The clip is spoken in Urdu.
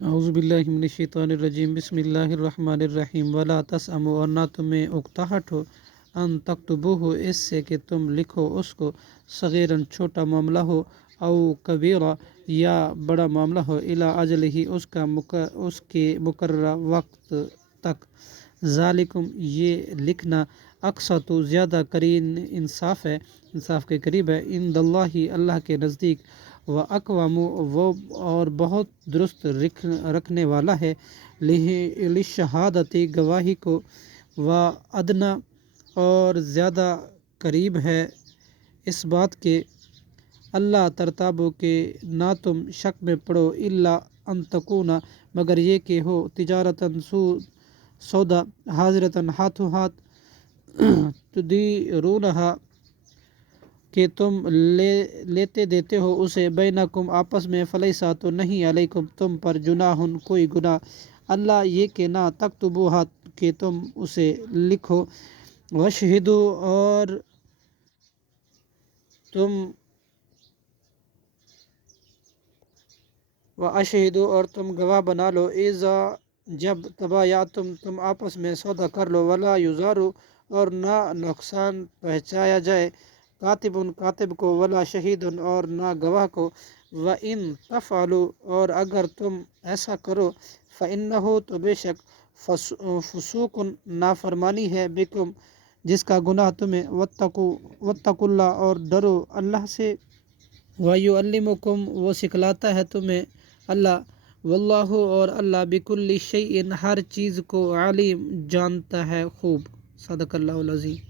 اعوذ باللہ من الشیطان الرجیم، بسم اللہ الرحمن الرحیم۔ ولا تسأموا، اور نہ تمہیں اکتاہٹ ہو، ان تکتبوہ، اس سے کہ تم لکھو اس کو، صغیراً چھوٹا معاملہ ہو، او کبیرا یا بڑا معاملہ ہو، الی اجلہ، اس کے مقررہ وقت تک۔ ذالکم، یہ لکھنا، اقسط، زیادہ قرین انصاف ہے، انصاف کے قریب ہے، عند اللہ، اللہ کے نزدیک، و اقوام، وہ اور بہت درست رکھنے والا ہے، لشہادتی، گواہی کو، و ادنا، اور زیادہ قریب ہے اس بات کے، اللہ ترتابو، کہ نہ تم شک میں پڑو، الا ان تکون، مگر یہ کہ ہو، تجارتاً سودا، حاضرتاً ہاتھوں ہاتھ، تدیرونہا، کہ تم لیتے دیتے ہو اسے، بینکم، آپس میں، فلیسا، تو نہیں، علیکم، تم پر، جناح، کوئی گناہ، اللہ، یہ کہ نہ، تکتبوہا، کہ تم اسے لکھو، وشہدو، اور تم اور تم گواہ بنا لو، اذا، جب، تم آپس میں سودا کر لو، ولا یزارو، اور نہ نقصان پہنچایا جائے، کاتب کو، ولا شہید، اور نہ گواہ کو، وَإِن تفعلوا، اور اگر تم ایسا کرو، فَإِنَّهُ، تو بے شک، فسوق، نافرمانی ہے، بکم، جس کا گناہ تمہیں، واتقوا اللہ، اور ڈرو اللہ سے، وَيُعَلِّمُكُمْ، وہ سکھلاتا ہے تمہیں اللہ، واللہ، اور اللہ، بکل شیء، ہر چیز کو، علیم، جانتا ہے خوب۔ صدق اللہ العظیم۔